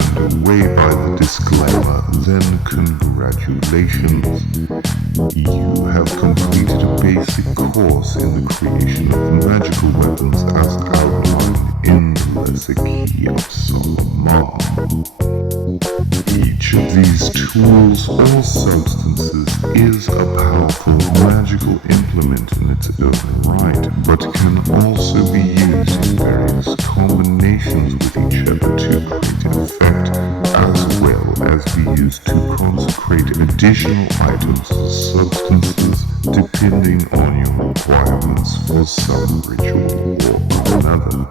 turned away by the disclaimer, then congratulations. You have completed a basic course in the creation of magical weapons as outlined in the Lesser Key of Solomon. Each of these tools or substances is a powerful magical implement in its own right, but can also be used in various combinations with each other to create an effect, as well as be used to consecrate additional items or substances depending on your requirements for some ritual or another.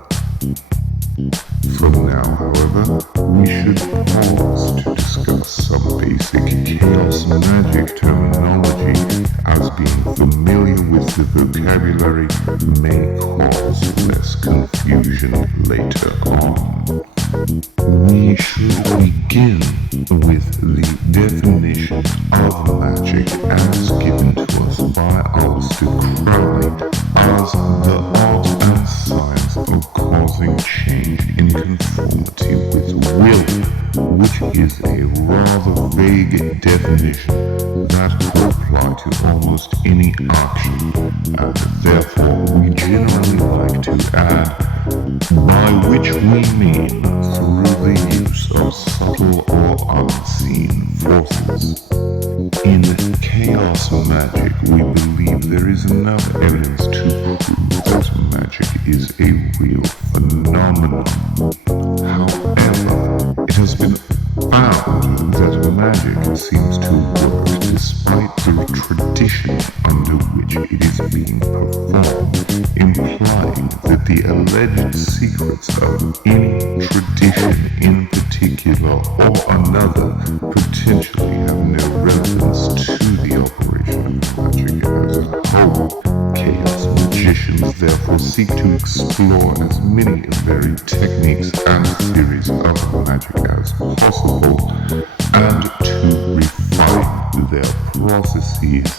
From now, however, we should pause to discuss some basic chaos magic terminology, as being familiar with the vocabulary may cause less confusion later on. We should begin with the definition of magic as given to us by Aleister Crowley as the art and science of causing change in conformity with will, which is a rather vague definition that could apply to almost any action, and therefore we generally like to add, by which we mean through the use of subtle or unseen forces. In chaos magic, we believe there is enough evidence to prove that magic is a real phenomenon. However, it has been found that magic seems to work despite the tradition under which it is being performed, implying that the alleged secrets of any tradition in particular or another potentially have no relevance to the operation of magic as a whole. Chaos magicians therefore seek to explore as many varied techniques and theories of magic as possible, and to refine their processes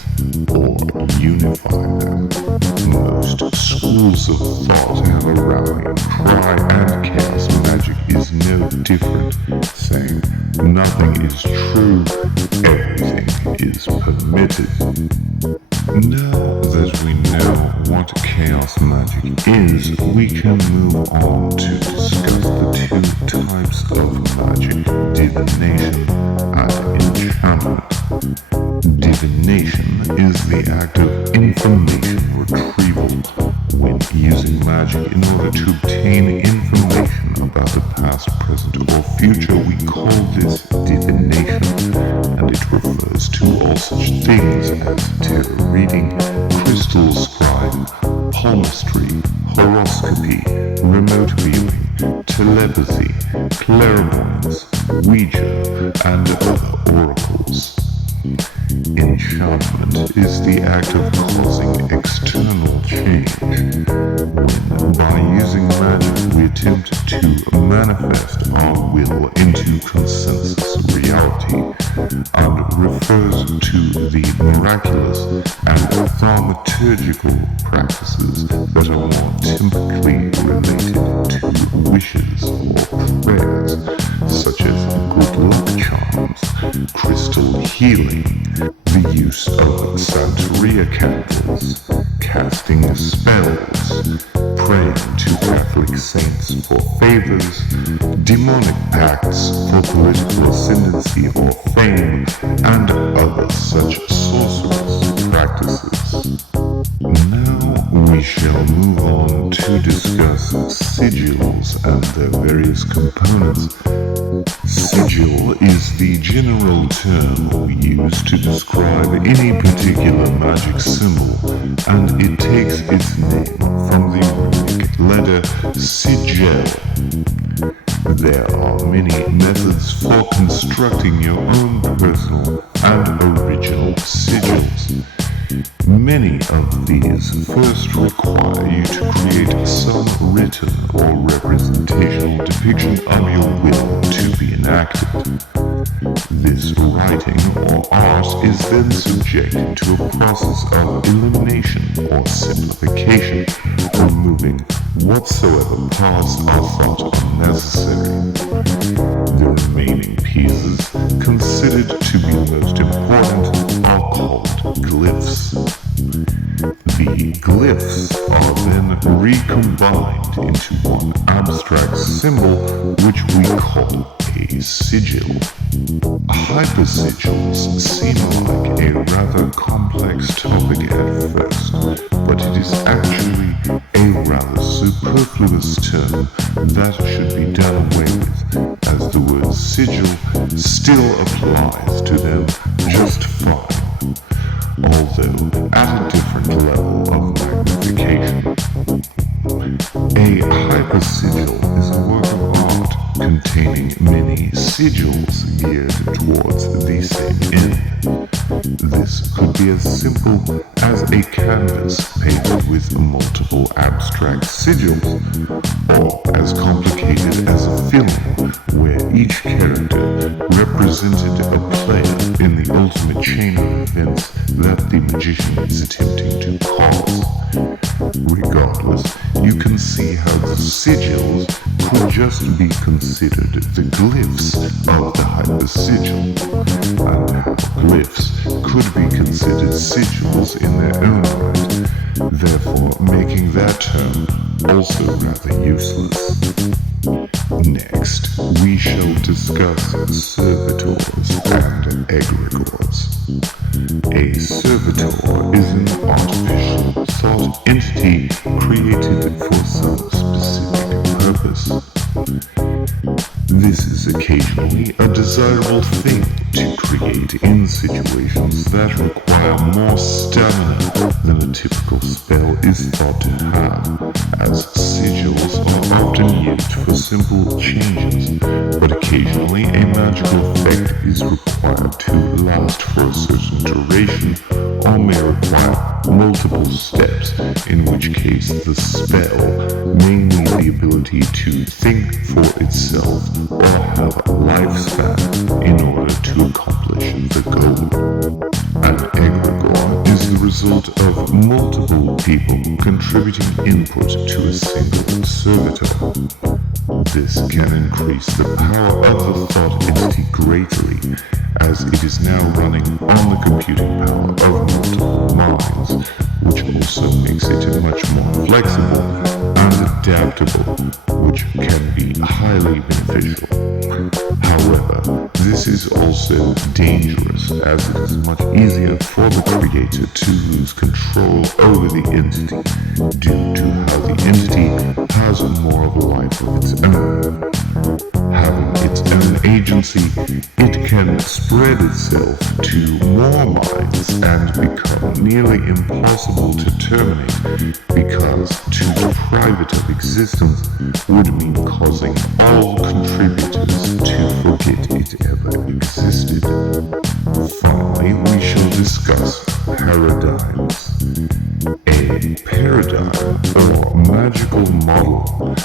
or unify them. Most schools of thought have a rallying cry, and chaos magic is no different, saying nothing is true, everything is permitted. Now that we know what chaos magic is, we can move on to discuss the two types of magic, divination and enchantment. Divination is the act of information retrieval. When using magic in order to obtain information about the past, present, or future, we call this divination, and it refers to all such things as tarot reading, crystal scribe, palmistry, horoscopy, remote viewing, telepathy, clairvoyance, Ouija, and other oracles. Enchantment is the act of causing external change, when by using magic we attempt to manifest our will into consensus reality, and refers to the miraculous and thaumaturgical practices that are more typically related to wishes or prayers, such as good luck charms, crystal healing, the use of Santeria candles, casting spells, praying to Catholic saints for favors, demonic pacts for political ascendancy or fame, and other such sorcerous practices. Now we shall move on to discuss sigils and their various components. Sigil is the general term we use to describe any particular magic symbol, and it takes its name from the runic letter sigil. There are many methods for constructing your own personal and original sigils. Many of these first require you to create some written or representational depiction of your will to be enacted. This writing or art is then subjected to a process of elimination or simplification, removing whatsoever parts are thought unnecessary. The pieces considered to be most important are called glyphs. The glyphs are then recombined into one abstract symbol which we call a sigil. Hypersigils seem like a rather complex topic at first, but it is actually a rather superfluous term that should be done away with, as the word sigil still applies to them just fine, although at a different level of magnification. A hypersigil is a work of art containing many sigils geared towards the same end. This could be as simple as a canvas painted with multiple abstract sigils, or as complicated as a film where each character represented a player in the ultimate chain of events that the magician is attempting to cause. Regardless, you can see how the sigils could just be considered the glyphs of the hypersigil, and how glyphs could be considered sigils in their own right, therefore making that term also rather useless. Next, we shall discuss servitors and egregores. A servitor is an artificial thought entity created for some specific purpose. This is occasionally a desirable thing to create in situations that require more stamina than a typical spell is thought to have, as sigils are often used for simple changes, but occasionally a magical effect is required to last for a certain duration, or may require multiple steps, in which case the spell may need the ability to think for itself or have a lifespan in order to accomplish the goal. An egregore is the result of multiple people contributing input to a single servitor. This can increase the power of the thought entity greatly, as it is now running on the computing power of multiple minds, which also makes it much more flexible and adaptable, which can be highly beneficial. However, this is also dangerous, as it is much easier for the creator to lose control over the entity due to how the entity has more of a life of its own. Having its own agency, it can spread itself to more minds and become nearly impossible to terminate, because to deprive it of existence would mean causing all contributors to forget it ever existed. Finally, we shall discuss paradigms. A paradigm, or magical model,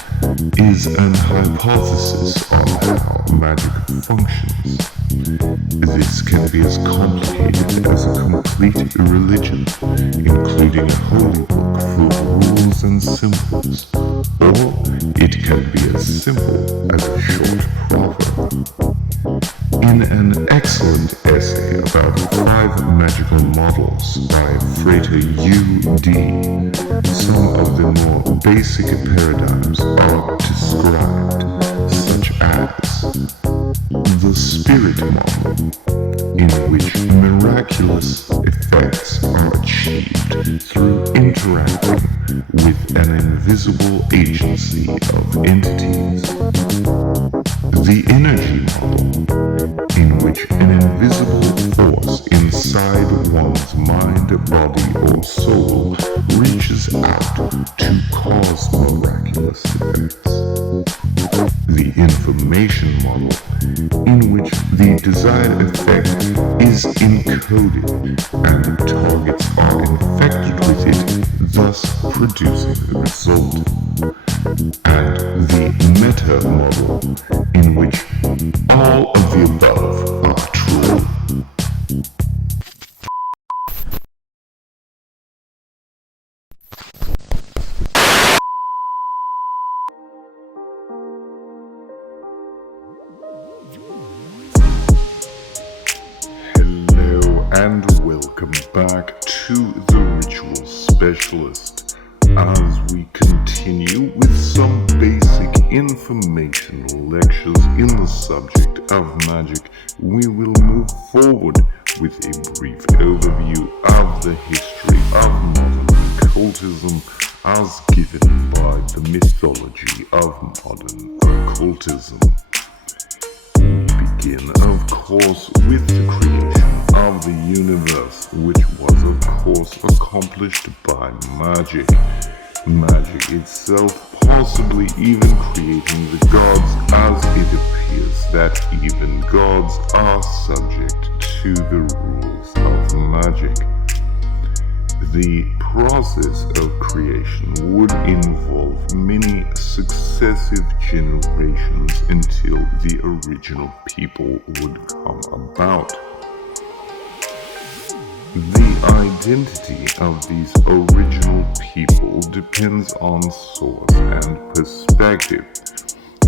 is an hypothesis on how magic functions. This can be as complicated as a complete religion, including a holy book full of rules and symbols, or it can be as simple as a short proverb. In an excellent essay about 5 magical models by Frater U.D., some of the more basic paradigms are described, such as the spirit model, in which miraculous effects are achieved through interacting with an invisible agency of entities. The energy model, in which an invisible force inside one's mind, body, or soul reaches out to cause miraculous effects. The information model, in which the desired effect is encoded and targets are infected with it, thus producing the result. And the meta model, in which all of the above are true. and welcome back to The Ritual Specialist. As we continue with some basic informational lectures in the subject of magic, we will move forward with a brief overview of the history of modern occultism as given by the mythology of modern occultism. We begin, of course, with the creation of the universe, which was, of course, accomplished by magic. Magic itself possibly even creating the gods, as it appears that even gods are subject to the rules of magic. The process of creation would involve many successive generations until the original people would come about. The identity of these original people depends on source and perspective.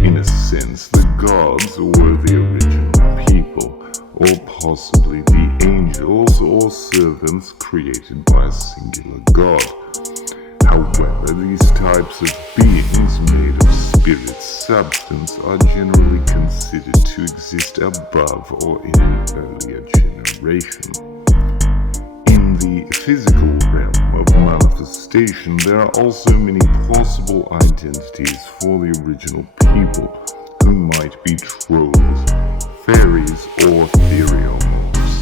In a sense, the gods were the original people, or possibly the angels or servants created by a singular god. However, these types of beings made of spirit substance are generally considered to exist above or in an earlier generation. In the physical realm of manifestation, there are also many possible identities for the original people, who might be trolls, fairies, or theriomorphs.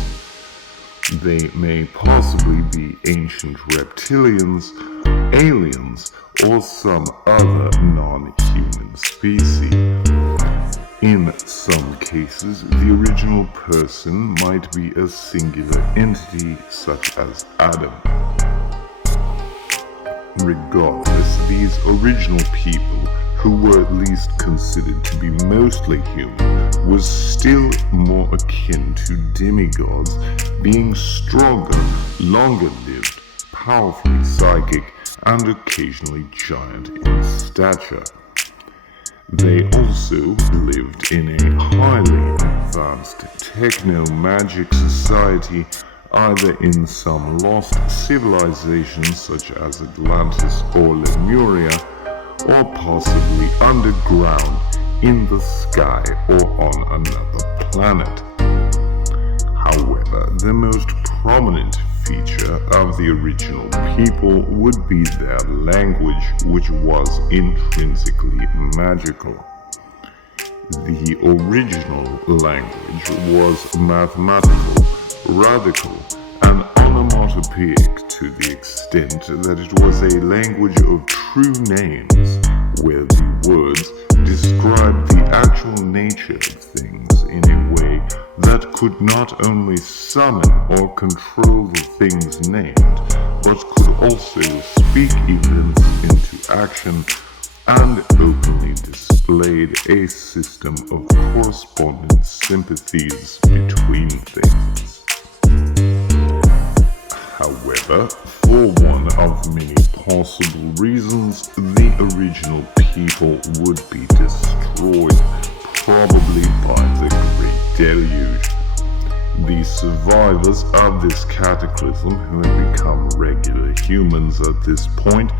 They may possibly be ancient reptilians, aliens, or some other non-human species. In some cases, the original person might be a singular entity such as Adam. Regardless, these original people, who were at least considered to be mostly human, was still more akin to demigods, being stronger, longer-lived, powerfully psychic, and occasionally giant in stature. They also lived in a highly advanced techno-magic society, either in some lost civilization such as Atlantis or Lemuria, or possibly underground in the sky or on another planet. However, the most prominent feature of the original people would be their language, which was intrinsically magical. The original language was mathematical, radical, and onomatopoeic to the extent that it was a language of true names, where the words described the actual nature of things in a way that could not only summon or control the things named, but could also speak events into action, and openly displayed a system of correspondent sympathies between things. However, for one of many possible reasons, the original people would be destroyed, probably by the Great Deluge. The survivors of this cataclysm, who had become regular humans at this point,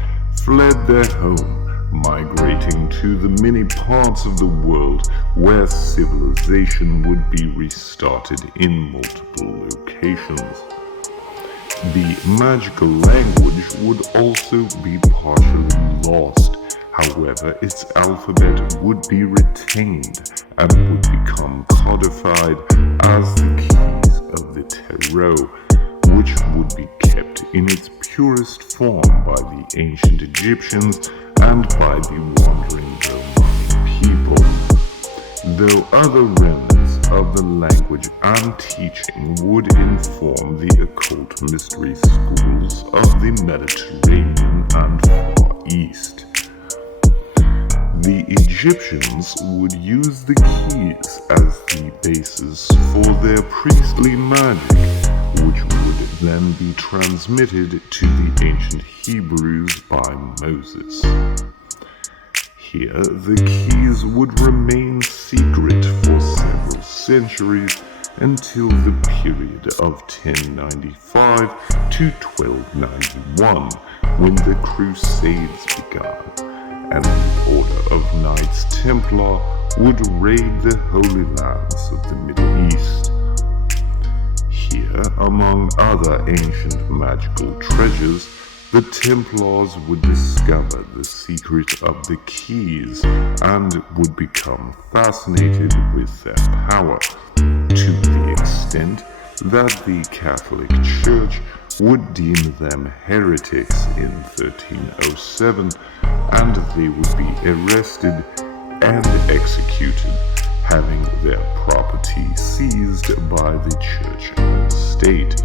fled their home, migrating to the many parts of the world where civilization would be restarted in multiple locations. The magical language would also be partially lost. However, its alphabet would be retained and would become codified as the keys of the tarot, which would be kept in its purest form by the ancient Egyptians and by the wandering Romani people. Though other remnants of the language and teaching would inform the occult mystery schools of the Mediterranean and Far East. The Egyptians would use the keys as the basis for their priestly magic, which would then be transmitted to the ancient Hebrews by Moses. Here, the keys would remain secret for several centuries, until the period of 1095 to 1291, when the Crusades began, and the Order of Knights Templar would raid the Holy Lands of the Middle East. Here, among other ancient magical treasures, the Templars would discover the secret of the keys and would become fascinated with their power, to the extent that the Catholic Church would deem them heretics in 1307, and they would be arrested and executed, having their property seized by the church and state.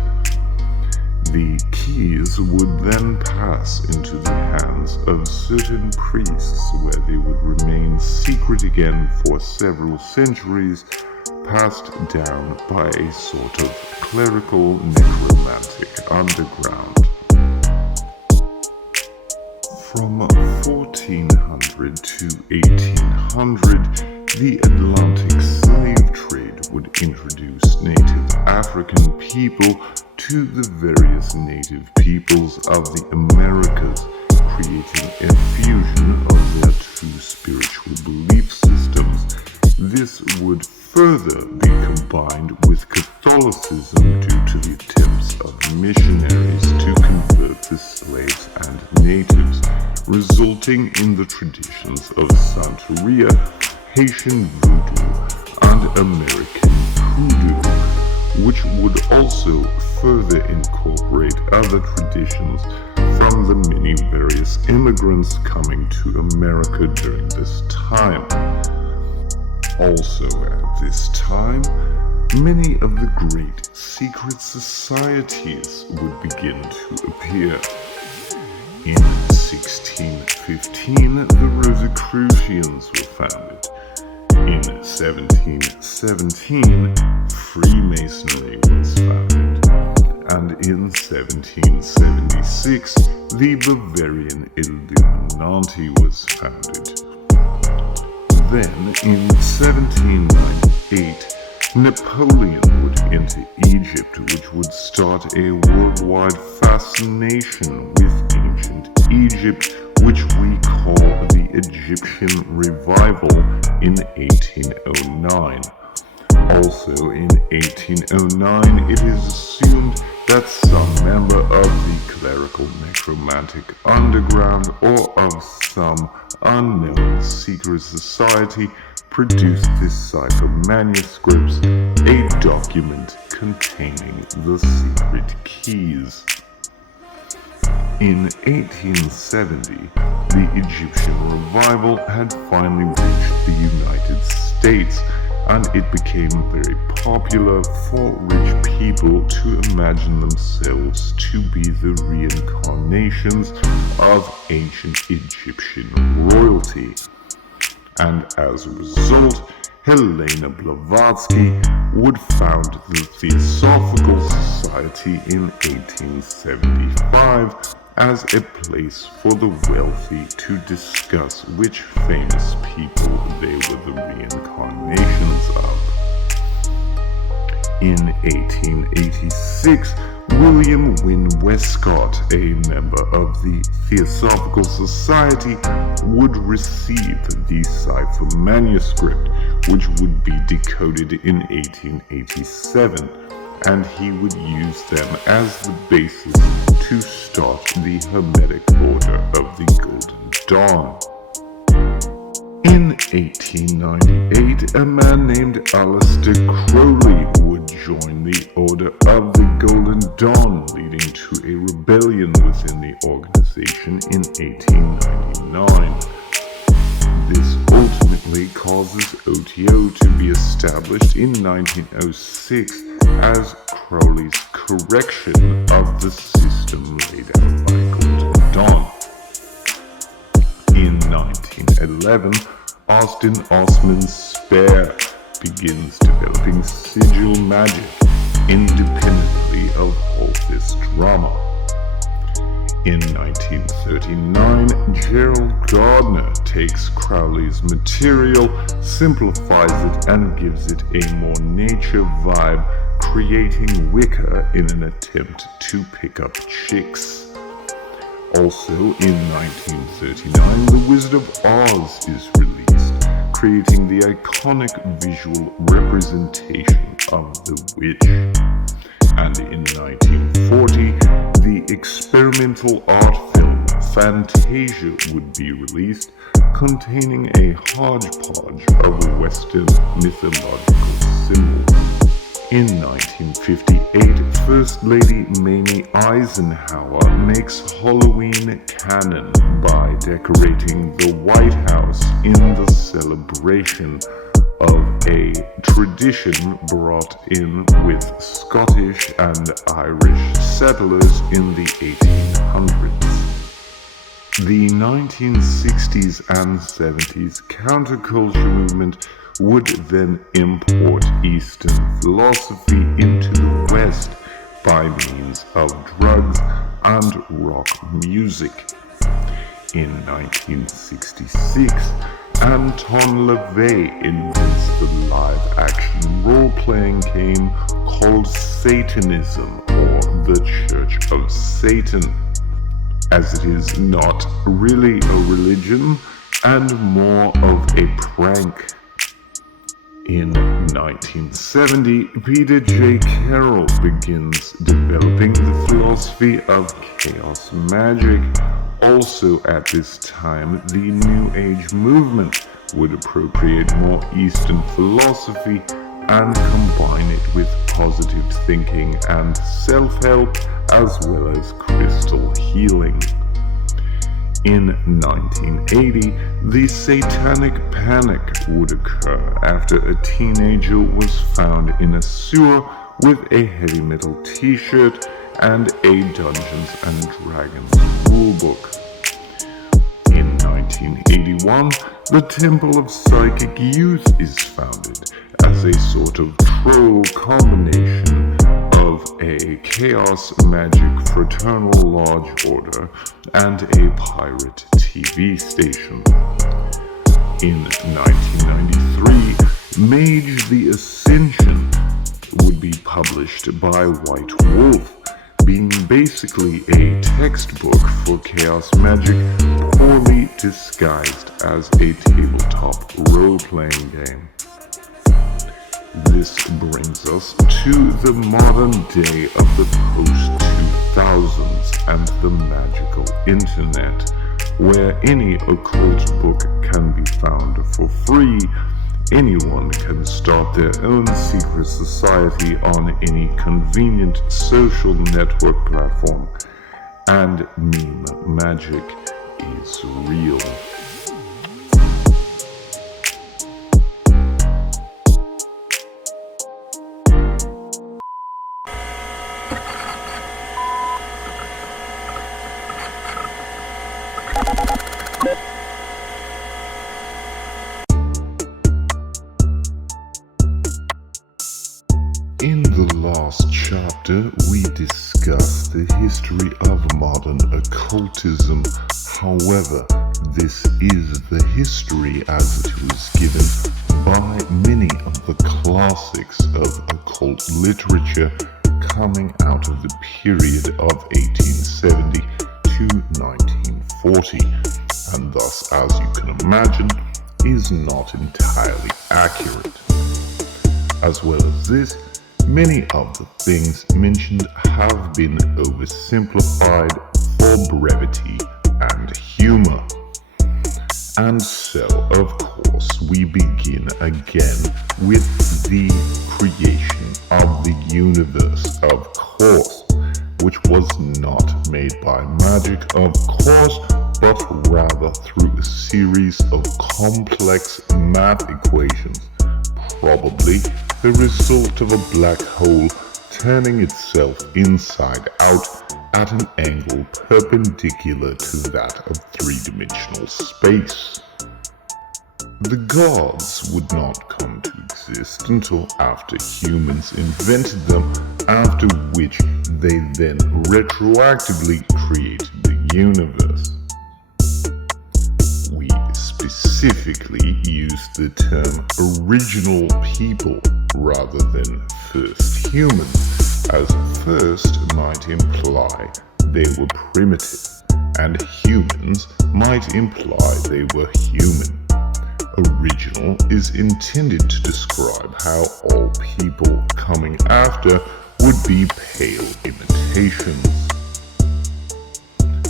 The keys would then pass into the hands of certain priests, where they would remain secret again for several centuries, passed down by a sort of clerical necromantic underground. From 1400 to 1800, the Atlantic slave trade would introduce native African people to the various native peoples of the Americas, creating a fusion of their two spiritual belief systems. This would further be combined with Catholicism due to the attempts of missionaries to convert the slaves and natives, resulting in the traditions of Santeria, Haitian voodoo, and American hoodoo, which would also further incorporate other traditions from the many various immigrants coming to America during this time. Also at this time, many of the great secret societies would begin to appear. In 1615, the Rosicrucians were founded. In 1717, Freemasonry was founded, and in 1776, the Bavarian Illuminati was founded. Then, in 1798, Napoleon would enter Egypt, which would start a worldwide fascination with ancient Egypt, which we call the Egyptian Revival in 1809. Also in 1809, it is assumed that some member of the clerical necromantic underground or of some unknown secret society produced this cipher manuscripts, a document containing the secret keys. In 1870, the Egyptian Revival had finally reached the United States, and it became very popular for rich people to imagine themselves to be the reincarnations of ancient Egyptian royalty. And as a result, Helena Blavatsky would found the Theosophical Society in 1875 as a place for the wealthy to discuss which famous people they were the reincarnations of. In 1886, William Wynne Westcott, a member of the Theosophical Society, would receive the cipher manuscript, which would be decoded in 1887, and he would use them as the basis to start the Hermetic Order of the Golden Dawn. In 1898, a man named Aleister Crowley would join the Order of the Golden Dawn, leading to a rebellion within the organization in 1899. This ultimately causes OTO to be established in 1906 as Crowley's correction of the system laid out by Golden Dawn. In 1911, Austin Osman Spare begins developing sigil magic independently of all this drama. In 1939, Gerald Gardner takes Crowley's material, simplifies it, and gives it a more nature vibe, creating Wicca in an attempt to pick up chicks. Also in 1939, The Wizard of Oz is released, creating the iconic visual representation of the witch. And in 1940, the experimental art film Fantasia would be released, containing a hodgepodge of Western mythological symbols. In 1958, First Lady Mamie Eisenhower makes Halloween canon by decorating the White House in the celebration of a tradition brought in with Scottish and Irish settlers in the 1800s. The 1960s and 70s counterculture movement would then import Eastern philosophy into the West by means of drugs and rock music. In 1966, Anton LaVey invents the live-action role-playing game called Satanism, or the Church of Satan, as it is not really a religion and more of a prank. In 1970, Peter J. Carroll begins developing the philosophy of chaos magic. Also at this time, the New Age movement would appropriate more Eastern philosophy and combine it with positive thinking and self-help, as well as crystal healing. In 1980, the Satanic Panic would occur after a teenager was found in a sewer with a heavy metal t-shirt and a Dungeons and Dragons rulebook. In 1981, the Temple of Psychic Youth is founded as a sort of troll combination of a chaos magic fraternal lodge order and a pirate TV station. In 1993, Mage the Ascension would be published by White Wolf, being basically a textbook for chaos magic poorly disguised as a tabletop role-playing game. This brings us to the modern day of the post-2000s and the magical internet, where any occult book can be found for free. Anyone can start their own secret society on any convenient social network platform, and meme magic is real. In the last chapter, we discussed the history of modern occultism. However, this is the history as it was given by many of the classics of occult literature coming out of the period of 1870 to 1940, and thus, as you can imagine, is not entirely accurate. As well as this, many of the things mentioned have been oversimplified for brevity and humor. And so, of course, we begin again with the creation of the universe, of course, which was not made by magic, of course, but rather through a series of complex math equations, probably the result of a black hole turning itself inside out at an angle perpendicular to that of three-dimensional space. The gods would not come to exist until after humans invented them, after which they then retroactively created the universe. We specifically use the term original people rather than first human, as first might imply they were primitive, and humans might imply they were human. Original is intended to describe how all people coming after would be pale imitations.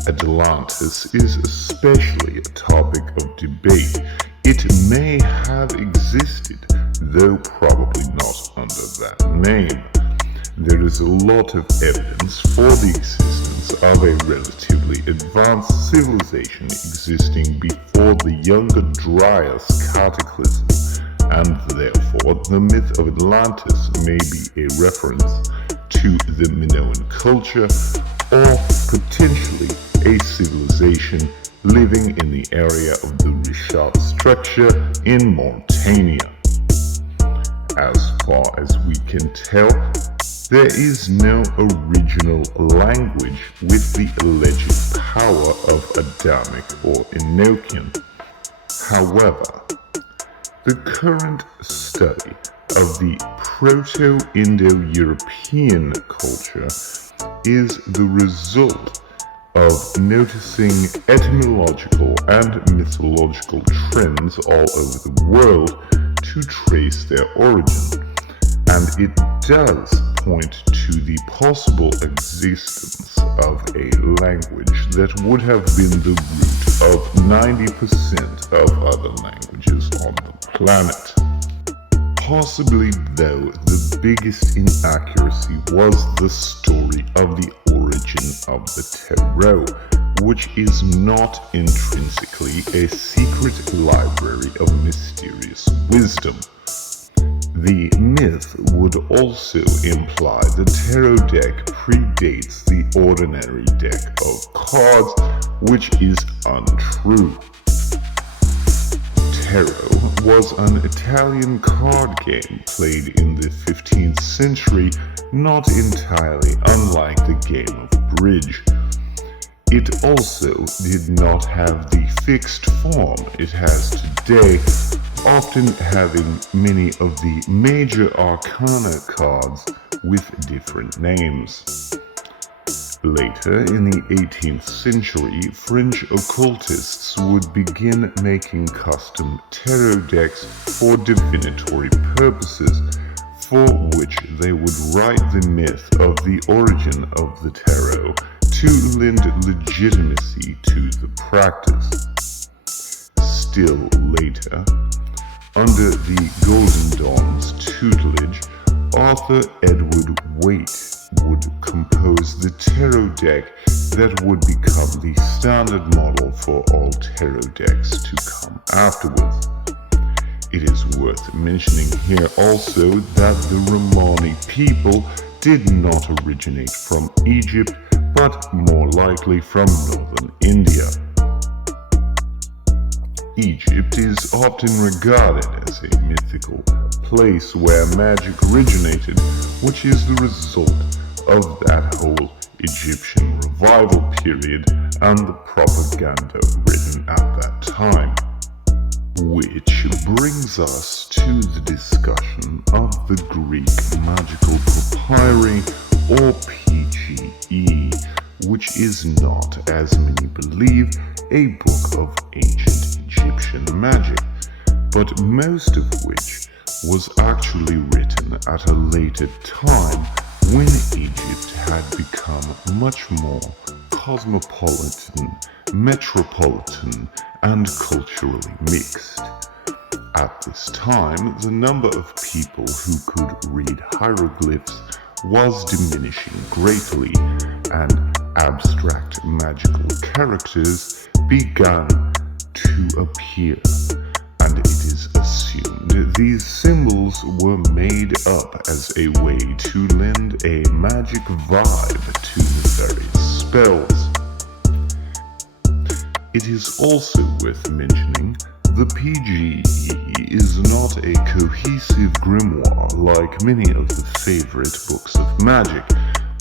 Atlantis is especially a topic of debate. It may have existed, though probably not under that name. There is a lot of evidence for the existence of a relatively advanced civilization existing before the Younger Dryas cataclysm, and therefore the myth of Atlantis may be a reference to the Minoan culture, or potentially a civilization living in the area of the Rishat structure in Mauritania. As far as we can tell, there is no original language with the alleged power of Adamic or Enochian. However, the current study of the Proto-Indo-European culture is the result of noticing etymological and mythological trends all over the world to trace their origin, and it does point to the possible existence of a language that would have been the root of 90% of other languages on the planet. Possibly, though, the biggest inaccuracy was the story of the origin of the tarot, which is not intrinsically a secret library of mysterious wisdom. The myth would also imply the tarot deck predates the ordinary deck of cards, which is untrue. Tarot was an Italian card game played in the 15th century, not entirely unlike the game of bridge. It also did not have the fixed form it has today, often having many of the major arcana cards with different names. Later in the 18th century, French occultists would begin making custom tarot decks for divinatory purposes, for which they would write the myth of the origin of the tarot to lend legitimacy to the practice. Still later, under the Golden Dawn's tutelage, Arthur Edward Waite would compose the tarot deck that would become the standard model for all tarot decks to come afterwards. It is worth mentioning here also that the Romani people did not originate from Egypt, but more likely from northern India. Egypt is often regarded as a mythical place where magic originated, which is the result of that whole Egyptian revival period and the propaganda written at that time. Which brings us to the discussion of the Greek magical papyri, or PGE, which is not, as many believe, a book of ancient Egyptian magic, but most of which was actually written at a later time when Egypt had become much more cosmopolitan, metropolitan, and culturally mixed. At this time, the number of people who could read hieroglyphs was diminishing greatly, and abstract magical characters began to appear, and it is assumed these symbols were made up as a way to lend a magic vibe to the various spells. It is also worth mentioning the PGE is not a cohesive grimoire like many of the favorite books of magic,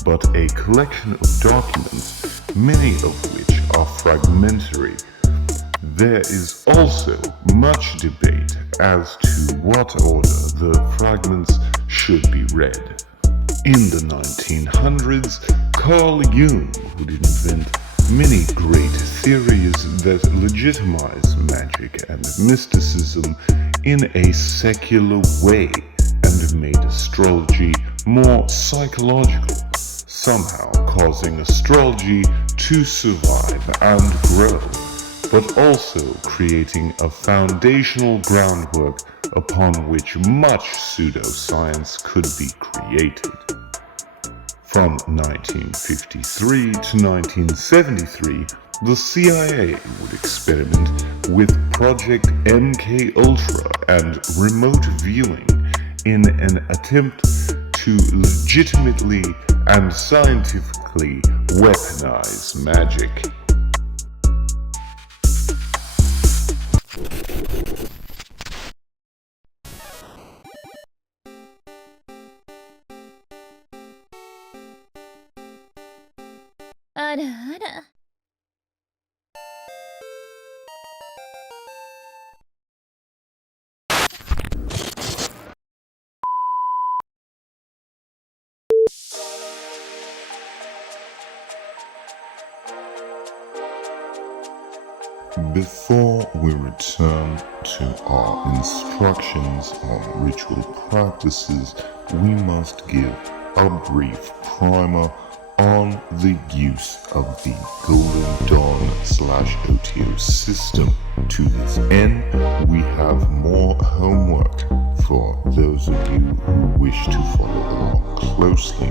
but a collection of documents many of which are fragmentary. There is also much debate as to what order the fragments should be read. In the 1900s, Carl Jung would invent many great theories that legitimize magic and mysticism in a secular way and made astrology more psychological, somehow causing astrology to survive and grow, but also creating a foundational groundwork upon which much pseudoscience could be created. From 1953 to 1973, the CIA would experiment with Project MKUltra and remote viewing in an attempt to legitimately and scientifically weaponize magic. Before we return to our instructions on ritual practices, we must give a brief primer on the use of the Golden Dawn/OTO system. To this end, we have more homework for those of you who wish to follow along closely.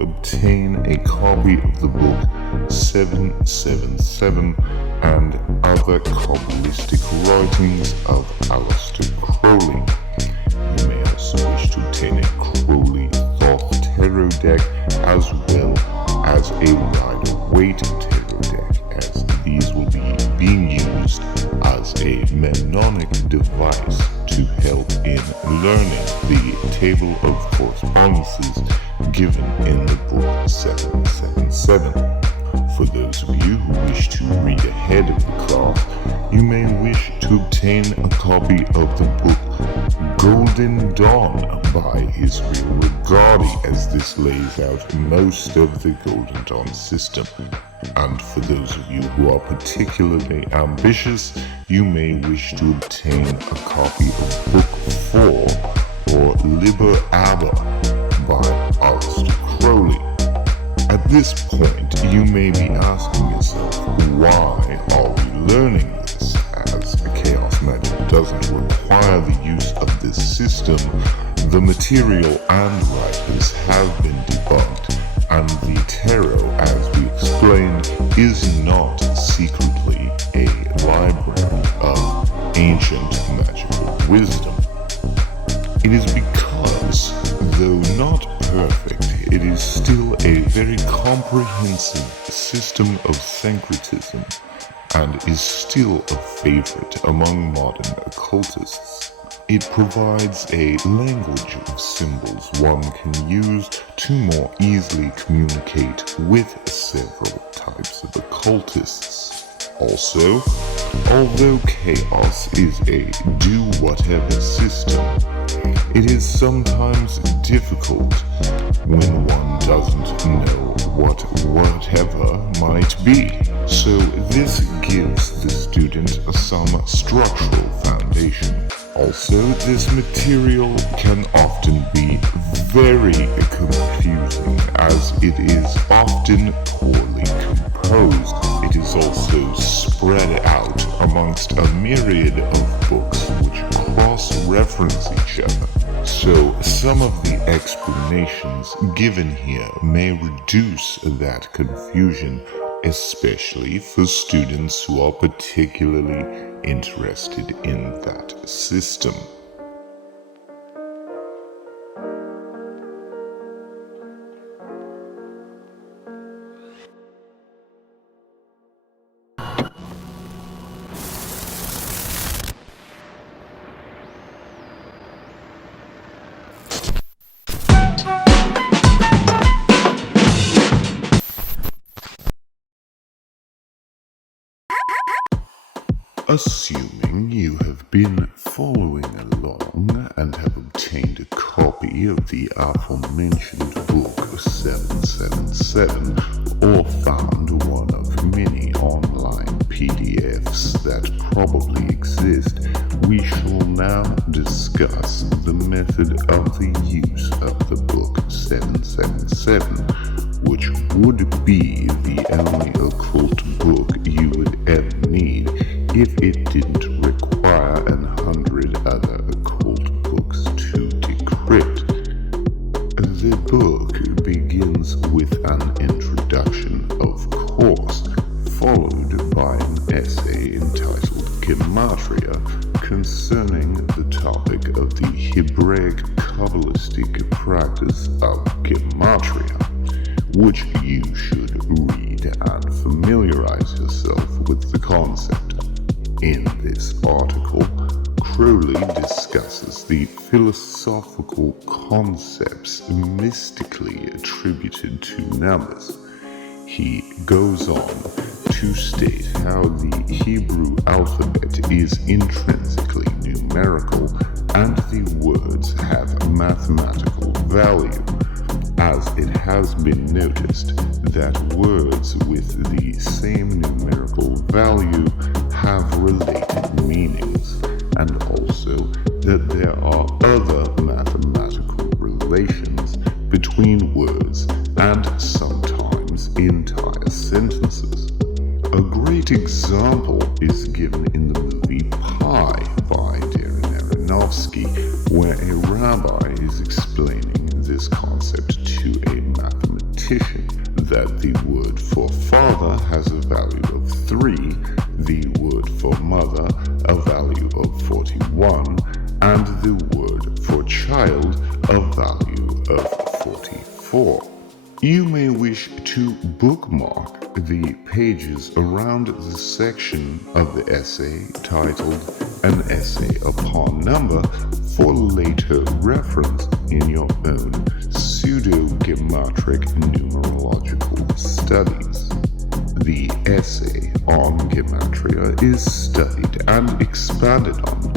Obtain a copy of the book 777 and other Kabbalistic writings of Aleister Crowley. You may also wish to obtain a Crowley Thoth tarot deck as well as a Rider-Waite tarot deck, as these will be being used as a mnemonic device to help in learning the table of correspondences given in the book 777. For those of you who wish to read ahead of the class, you may wish to obtain a copy of the book Golden Dawn by Israel Regardie, as this lays out most of the Golden Dawn system. And for those of you who are particularly ambitious, you may wish to obtain a copy of Book 4 or Liber Abba by Aleister Crowley. At this point, you may be asking yourself, why are we learning this? As chaos magic doesn't require the use of this system, the material and writers have been debunked, and the tarot, as we explained, is not secretly a library of ancient magical wisdom. It is because, though not perfect, it is still a very comprehensive system of syncretism and is still a favorite among modern occultists. It provides a language of symbols one can use to more easily communicate with several types of occultists. Also, although chaos is a do-whatever system, it is sometimes difficult when one doesn't know what whatever might be. So this gives the student some structural foundation. Also, this material can often be very confusing as it is often poorly composed. It is also spread out amongst a myriad of books which cross-reference each other. So some of the explanations given here may reduce that confusion, especially for students who are particularly interested in that system. Assuming you have been following along and have obtained a copy of the aforementioned book 777 or found one of many online PDFs that probably exist, we shall now discuss the method of the use of the book 777, which would be the only occult book you would ever need if it didn't require 100 other occult books to decrypt. The book begins with an introduction, of course, followed by an essay entitled Gematria concerning the topic of the Hebraic Kabbalistic practice of Gematria, which you should read and familiarize yourself with the concept. In this article, Crowley discusses the philosophical concepts mystically attributed to numbers. He goes on to state how the Hebrew alphabet is intrinsically numerical and the words have mathematical value, as it has been noticed that words with the same numerical value have related meanings, and also that there are other mathematical relations between words and sometimes entire sentences. A great example is given in the movie Pi by Darren Aronofsky, where a rabbi is explaining this concept to a mathematician, that the word for father has a value of 3, the word for mother a value of 41, and the word for child a value of 44. You may wish to bookmark the pages around the section of the essay titled An Essay Upon Number for later reference in your own pseudo-gematria numerological studies. The essay on gematria is studied and expanded on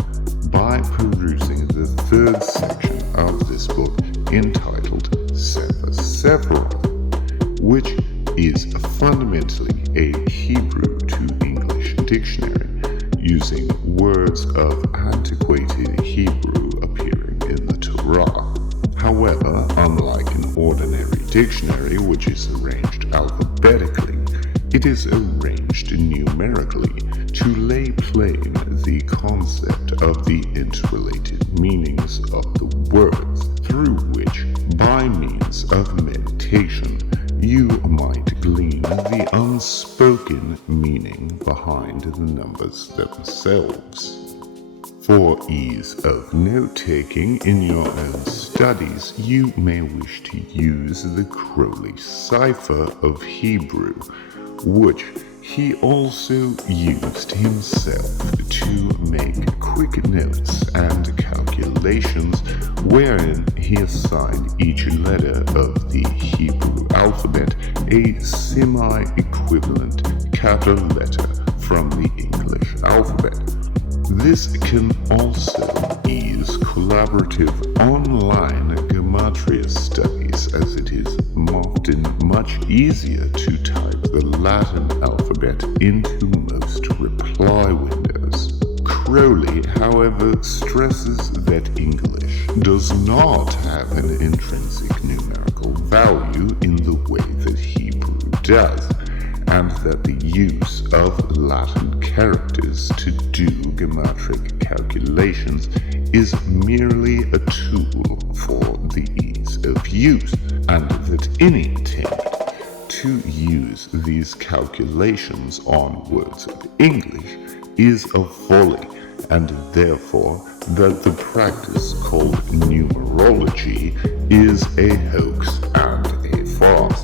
by perusing the third section of this book entitled Sefer Sephiroth, which is fundamentally a Hebrew to English dictionary, using words of antiquated Hebrew appearing in the Torah. However, unlike an ordinary dictionary which is arranged alphabetically, it is arranged numerically to lay plain the concept of the interrelated meanings of the words, through which, by means of meditation, you might glean the unspoken meaning behind the numbers themselves. For ease of note-taking in your own studies, you may wish to use the Crowley cipher of Hebrew, which he also used himself to make quick notes and calculations wherein he assigned each letter of the Hebrew alphabet a semi-equivalent capital letter from the English alphabet. This can also ease collaborative online gematria studies, as it is often much easier to type the Latin alphabet into most reply windows. Crowley, however, stresses that English does not have an intrinsic numerical value in the way that Hebrew does, and that the use of Latin characters to do gematria calculations is merely a tool for the ease of use, and that any attempt to use these calculations on words of English is a folly, and therefore that the practice called numerology is a hoax and a farce.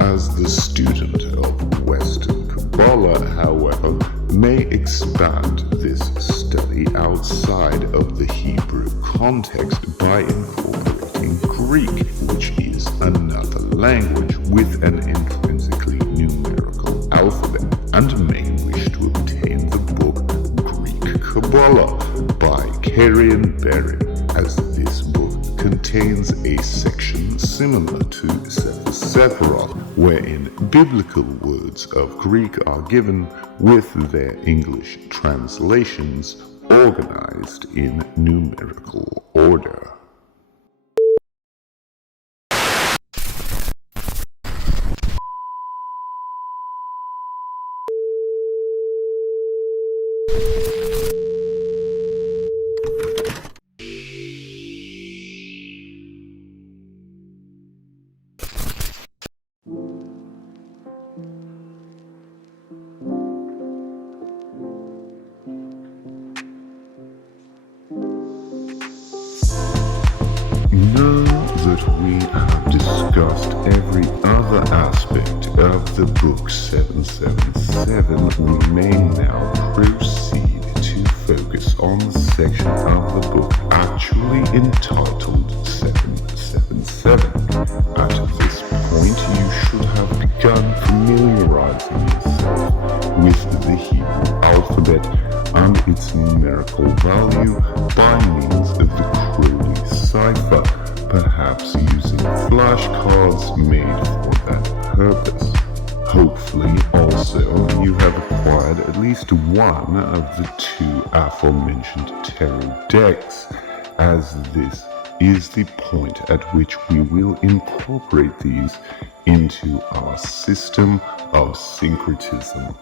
As the student of Western Kabbalah, however, may expand this study outside of the Hebrew context by incorporating Greek, which is another language with an intrinsically numerical alphabet, and may wish to obtain contains a section similar to Sefer Sephiroth, wherein biblical words of Greek are given with their English translations organized in numerical order. Now that we have discussed every other aspect of the book 777, we may now proceed to focus on the section of the book actually entitled 777. At this point, you should have begun familiarizing yourself with the Hebrew alphabet and its numerical value by means of the Crowley cipher, perhaps using flashcards made for that purpose. Hopefully also you have acquired at least one of the two aforementioned tarot decks, as this is the point at which we will incorporate these into our system of syncretism.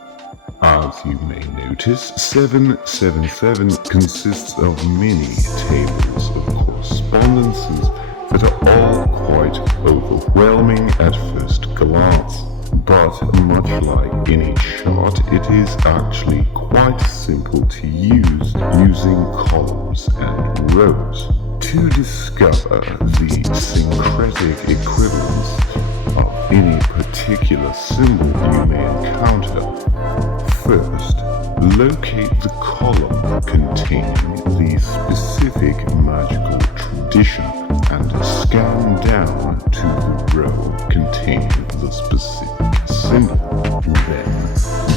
As you may notice, 777 consists of many tables of correspondences that are all quite overwhelming at first glance, but much like in a chart, it is actually quite simple to use using columns and rows. To discover the syncretic equivalence of any particular symbol you may encounter, first, locate the column containing the specific magical tradition and scan down to the row containing the specific symbol. Then,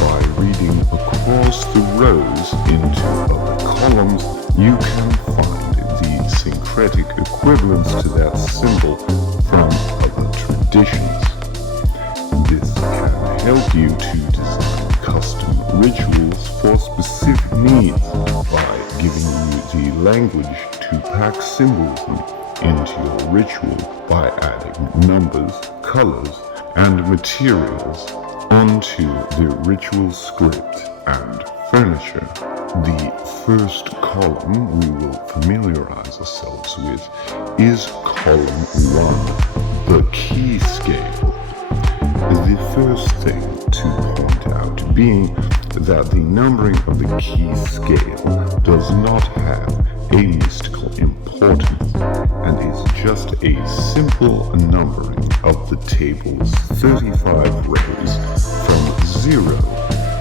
by reading across the rows into other columns, you can find the syncretic equivalence to that symbol from other traditions. This can help you to design custom rituals for specific needs by giving you the language to pack symbolism into your ritual by adding numbers, colors, and materials onto the ritual script and furniture. The first column we will familiarize ourselves with is column 1, the key scale. The first thing to point out being that the numbering of the key scale does not have a mystical importance and is just a simple numbering of the table's 35 rows from 0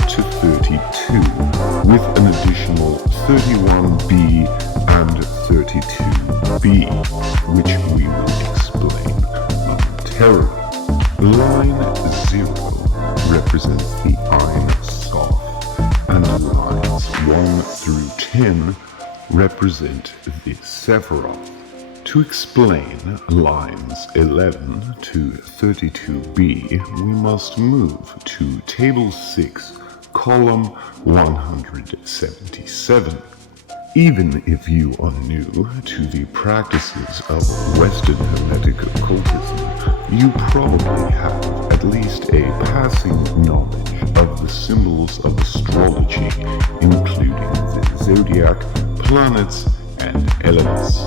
to 32, with an additional 31B and 32B, which we will explain momentarily. Line 0 represents the Ein Sof, and lines 1 through 10 represent the Sephiroth. To explain lines 11 to 32B, we must move to Table 6, column 177. Even if you are new to the practices of Western Hermetic occultism, you probably have at least a passing knowledge of the symbols of astrology, including the zodiac, planets, and elements.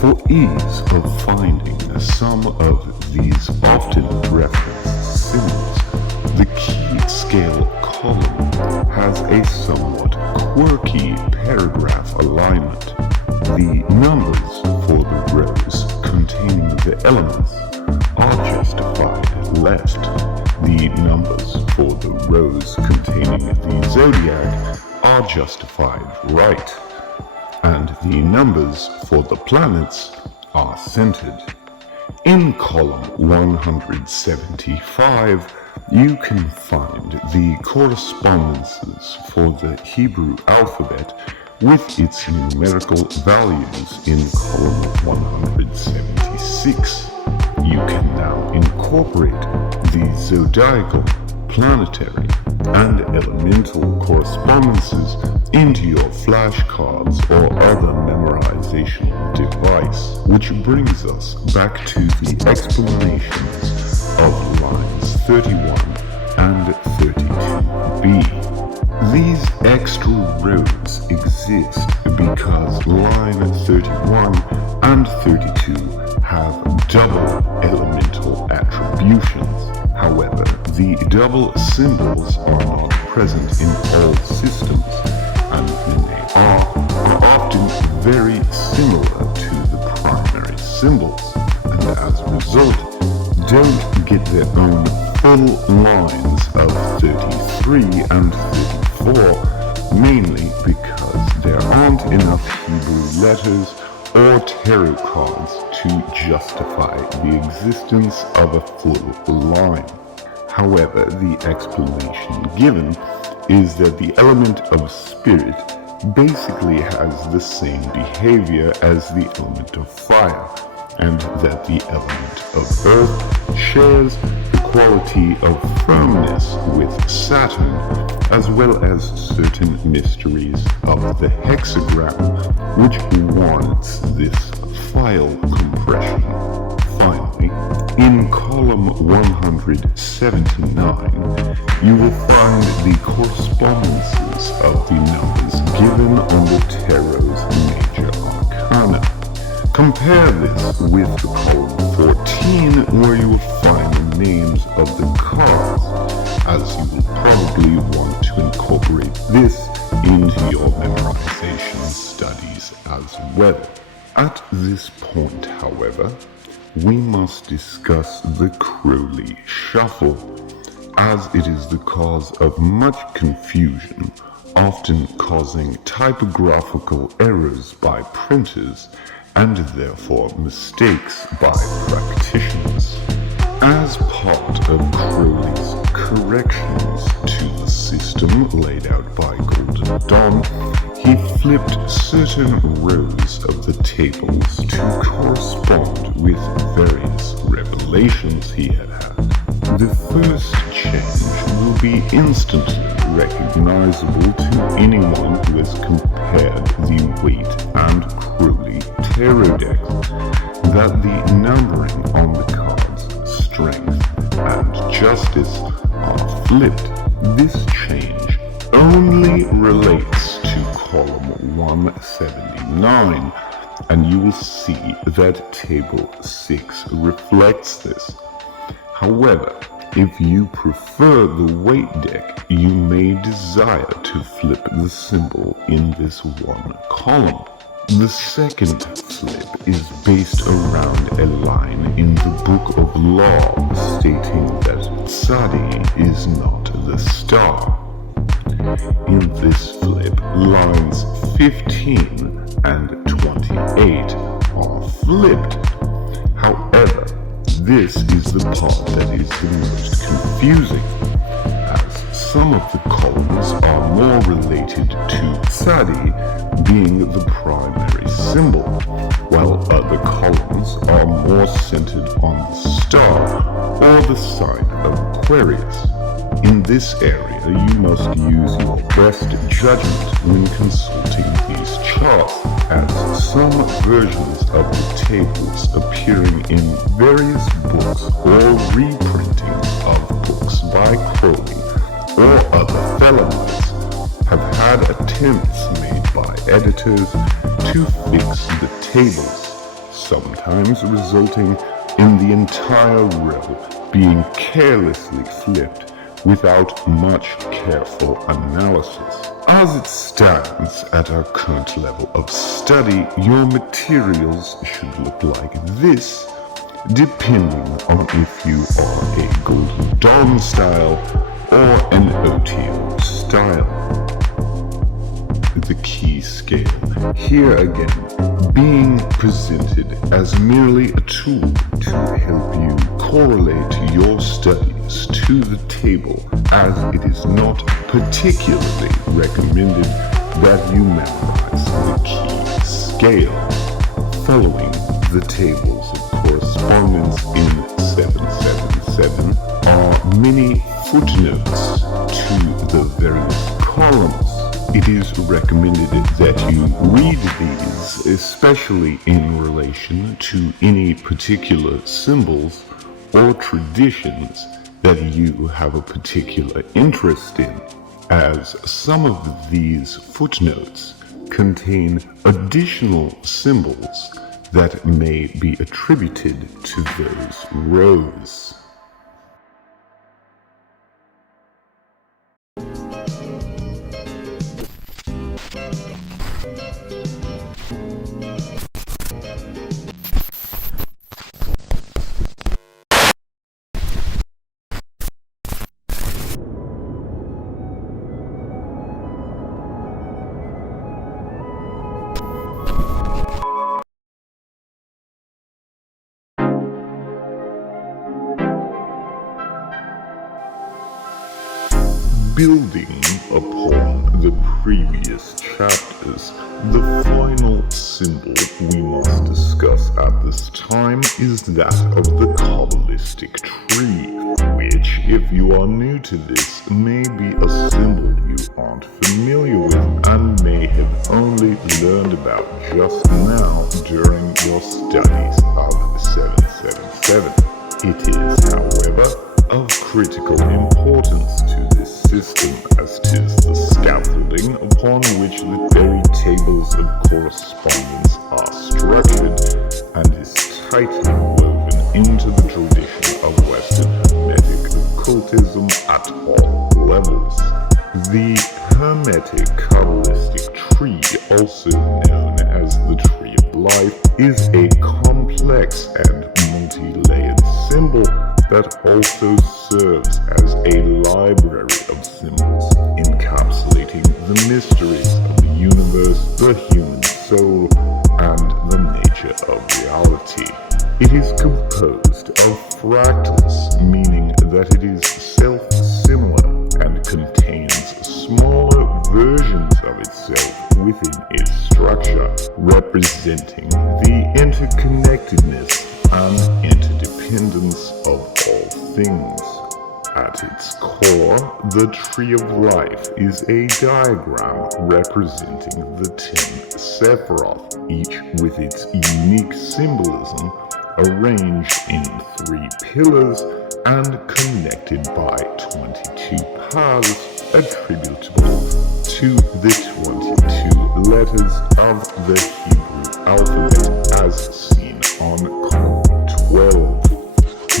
For ease of finding some of these often referenced symbols, the key scale column has a somewhat quirky paragraph alignment. The numbers for the rows containing the elements are justified left. The numbers for the rows containing the zodiac are justified right. And the numbers for the planets are centered. In column 175, you can find the correspondences for the Hebrew alphabet with its numerical values in column 176. You can now incorporate the zodiacal, planetary, and elemental correspondences into your flashcards or other memorization device, which brings us back to the explanations of lines 31 and 32b. These extra rows exist because line 31 and 32 have double elemental attributions. However, the double symbols are not present in all systems, and when they are often very similar to the primary symbols, and as a result, don't get their own full lines of 33 and 34, mainly because there aren't enough Hebrew letters or tarot cards to justify the existence of a full line. However, the explanation given is that the element of spirit basically has the same behavior as the element of fire, and that the element of earth shares the quality of firmness with Saturn, as well as certain mysteries of the hexagram, which warrants this file compression. Finally, in column 179, you will find the correspondences of the numbers given on the tarot's major arcana. Compare this with the column 14, where you will find the names of the cards, as you will probably want to incorporate this into your memorization studies as well. At this point, however, we must discuss the Crowley Shuffle, as it is the cause of much confusion, often causing typographical errors by printers and therefore mistakes by practitioners. As part of Crowley's corrections to the system laid out by Golden Dawn, he flipped certain rows of the tables to correspond with various revelations he had had. The first change will be instantly recognizable to anyone who has compared the Waite and Crowley tarot decks, that the numbering on the cards Strength and Justice are flipped. This change only relates to column 179, and you will see that table 6 reflects this. However, if you prefer the Waite deck, you may desire to flip the symbol in this one column. The second flip is based around a line in the Book of Law stating that Tzadi is not the star. In this flip, lines 15 and 28 are flipped. However, this is the part that is the most confusing, as some of the columns are more related to Tzadi being the primary symbol, while other columns are more centered on the star or the sign of Aquarius. In this area, you must use your best judgment when consulting these charts, as some versions of the tables appearing in various books or reprintings of books by Crowley or other Thelemites have had attempts made by editors to fix the tables, sometimes resulting in the entire row being carelessly flipped without much careful analysis. As it stands at our current level of study, your materials should look like this, depending on if you are a Golden Dawn style or an OTO style. The key scale, here again, being presented as merely a tool to help you correlate your studies to the table, as it is not particularly recommended that you memorize the key scale. Following the tables of correspondence in 777 are many footnotes to the various columns. It is recommended that you read these, especially in relation to any particular symbols or traditions that you have a particular interest in, as some of these footnotes contain additional symbols that may be attributed to those rows. Building upon the previous chapters, the final symbol we must discuss at this time is that of the Kabbalistic tree, which, if you are new to this, may be a symbol you aren't familiar with and may have only learned about just now during your studies of 777. It is, however, of critical importance to this system, as 'tis the scaffolding upon which the very tables of correspondence are structured, and is tightly woven into the tradition of Western Hermetic occultism at all levels. The Hermetic Kabbalistic tree, also known as the Tree of Life, is a complex and multi-layered symbol that also serves as a library of symbols, encapsulating the mysteries of the universe, the human soul, and the nature of reality. It is composed of fractals, meaning that it is self-similar and contains smaller versions of itself within its structure, representing the interconnectedness and interdependence of all things. At its core, the Tree of Life is a diagram representing the 10 Sephiroth, each with its unique symbolism, arranged in 3 pillars and connected by 22 paths attributable to the 22 letters of the Hebrew alphabet as seen on column 12.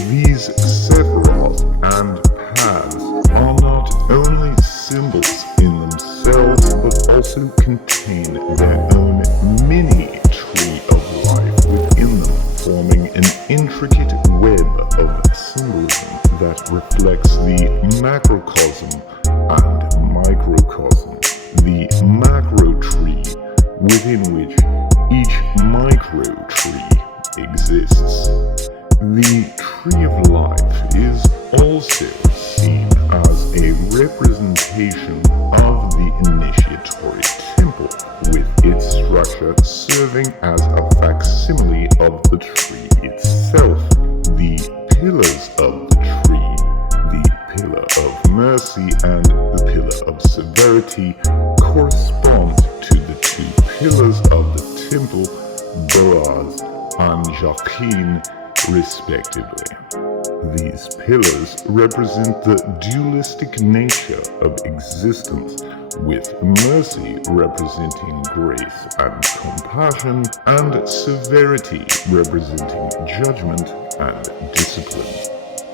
These Sephiroth and paths are not only symbols in themselves, but also contain their own mini Tree of Life within them, forming an intricate web of symbolism that reflects the macrocosm and microcosm, the macro tree within which each micro tree exists. The Tree of Life is also seen as a representation of the initiatory temple, with its structure serving as a facsimile of the tree itself. The pillars of the tree, the pillar of mercy and the pillar of severity, correspond to the 2 pillars of the temple, Boaz and Jachin, respectively. These pillars represent the dualistic nature of existence, with mercy representing grace and compassion, and severity representing judgment and discipline.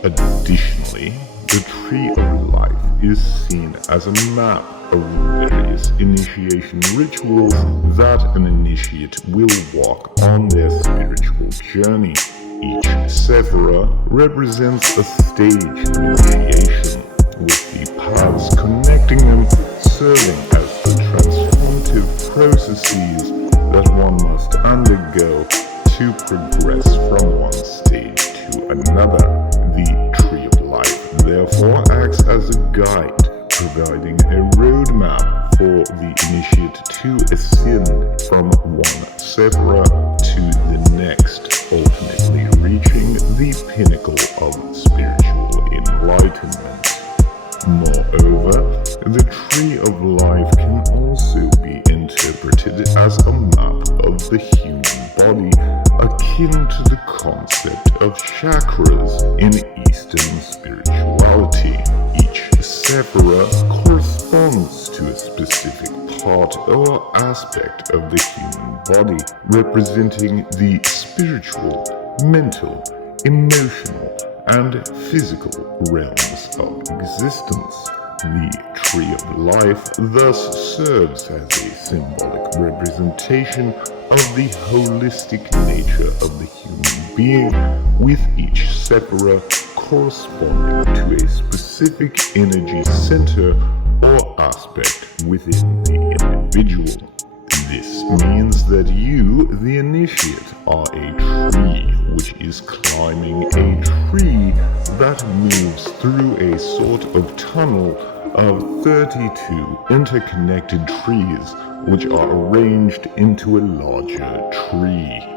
Additionally, the Tree of Life is seen as a map of various initiation rituals that an initiate will walk on their spiritual journey. Each Sephira represents a stage of initiation, with the paths connecting them serving as the transformative processes that one must undergo to progress from one stage to another. The Tree of Life therefore acts as a guide, providing a roadmap for the initiate to ascend from one sephira to the next, ultimately reaching the pinnacle of spiritual enlightenment. Moreover, the tree of life can also be interpreted as a map of the human body, akin to the concept of chakras in Eastern spirituality. Each sephira corresponds to a specific part or aspect of the human body, representing the spiritual, mental, emotional, and physical realms of existence. The tree of life thus serves as a symbolic representation of the holistic nature of the human being, with each sephira corresponding to a specific energy center or aspect within the individual. This means that you, the initiate, are a tree which is climbing a tree that moves through a sort of tunnel of 32 interconnected trees which are arranged into a larger tree.